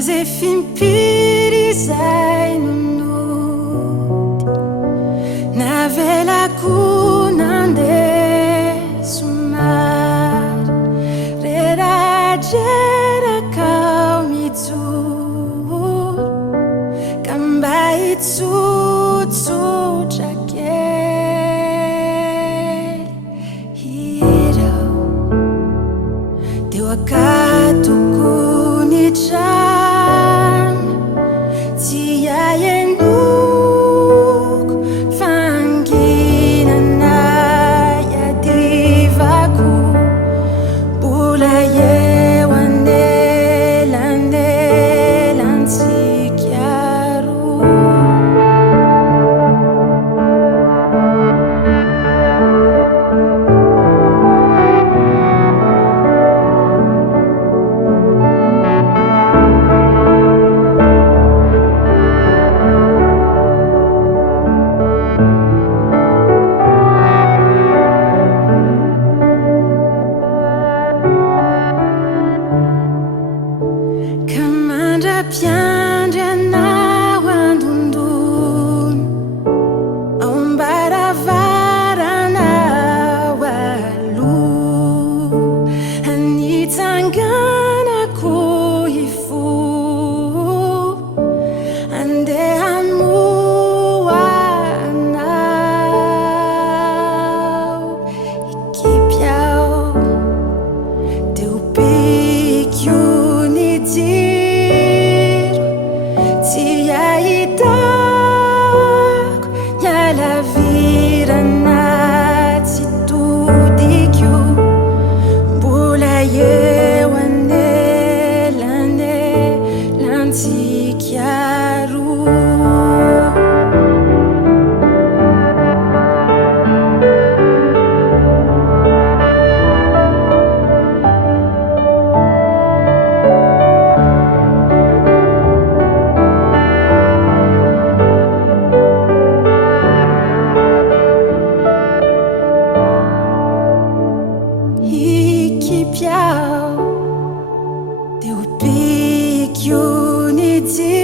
ze fimpiri izay nonody navelako nandeha somary reragerakao mijoro ka mba hitsotsotra kely irao teo akatoko ny trano tsy ahenoko fanginana iadivako mbola eo anelantsika roa. Piandry anao andondony ao ambaravarana aloha anitsanganako ifo andeha hamoanao ikipy ao teo piko ny jiro tsy ahitako ialavirana tsy todiko mbola eo anelantsika roa. Piao teu picchioni ti